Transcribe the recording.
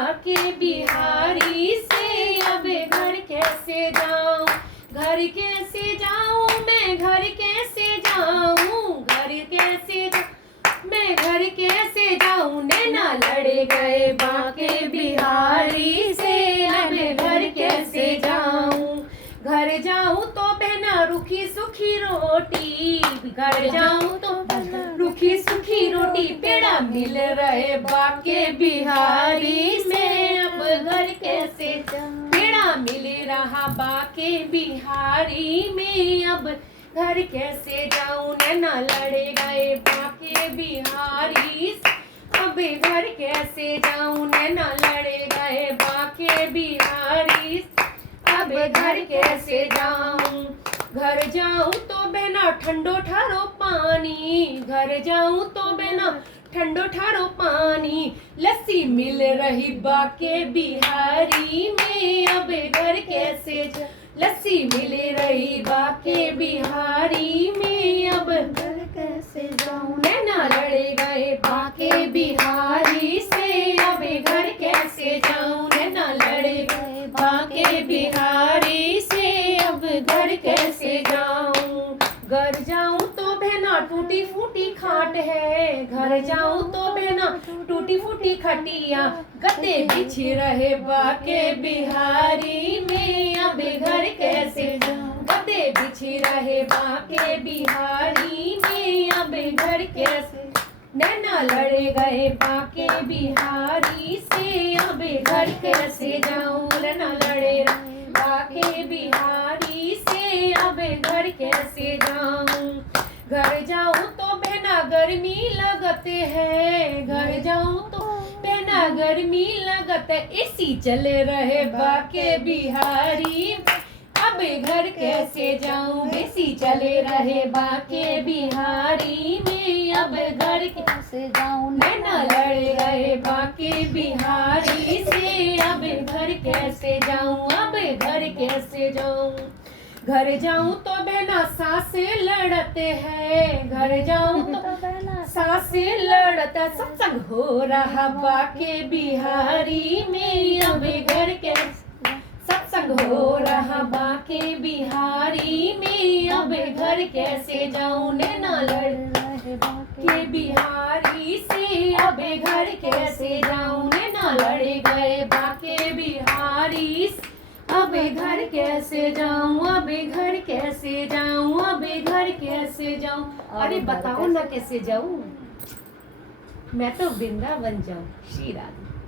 बाके बिहारी से अब घर कैसे जाऊं, घर कैसे जाऊं मैं, घर कैसे जाऊं, घर कैसे मैं, घर कैसे जाऊं। नैना लड़े गए बाके बिहारी से अब घर कैसे जाऊं, घर जाऊं तो बहना रूखी सूखी रोटी, घर जाऊं तो रूखी सूखी रोटी, पेड़ा मिल रहे बाके बिहारी में अब घर कैसे जाऊं, पेड़ा मिल रहा बाके बिहारी में अब घर कैसे जाऊं। नैना लड़े गए बाके बिहारी से अब घर कैसे जाऊं, नैना लड़े गए बाके बिहारी से अब घर कैसे जाऊं। घर जाऊं तो बहना ठंडो ठारो पानी, घर जाऊं तो बहना ठंडो ठारो पानी, लस्सी मिल रही बाके बिहारी में अब घर कैसे जाऊं, लस्सी मिल रही बाके बिहारी में अब घर कैसे जाऊं। नैना लड़े गए बाके बिहारी से अब घर कैसे जाऊं, नैना लड़े गए बाके बिहारी से अब घर कैसे जाऊं। घर जाऊं तो बहना टूटी फूटी खाट है, घर जाऊं तो बहना टूटी फूटी खटिया, गद्दे बिछ रहे बाके बिहारी में अब घर कैसे जाऊं, गद्दे बिछ रहे बाके बिहारी में अब घर कैसे। नैना लड़े गए बाके बिहारी से अब घर कैसे जाऊं, नैना लड़े बाके बिहारी से अब घर कैसे जाऊं। घर जाऊं तो बहना गर्मी लगते है, घर जाऊं तो बहना गर्मी लगत, एसी चले रहे बाके बिहारी अब घर कैसे जाऊं, एसी चले रहे बाके बिहारी में अब घर कैसे जाऊं। नैना लड़े गए बाके बिहारी से अब घर कैसे जाऊं, अब घर कैसे जाऊं। घर जाऊं तो बहना सासे लड़ते हैं, घर जाऊं तो बहना सासे लड़ता, सत्संग हो रहा बाके बिहारी में अब घर कैसे, सत्संग हो रहा बाके बिहारी में अब घर कैसे जाऊं। नैना लड़ रहे बाके बिहारी से अब घर कैसे जाऊं, नैना लड़े गए बाके बिहारी से अब घर कैसे जाऊं, अब घर कैसे जाऊं, अब घर कैसे जाऊं। अरे बताओ ना कैसे जाऊं, मैं तो वृंदावन जाऊं। श्री राधे।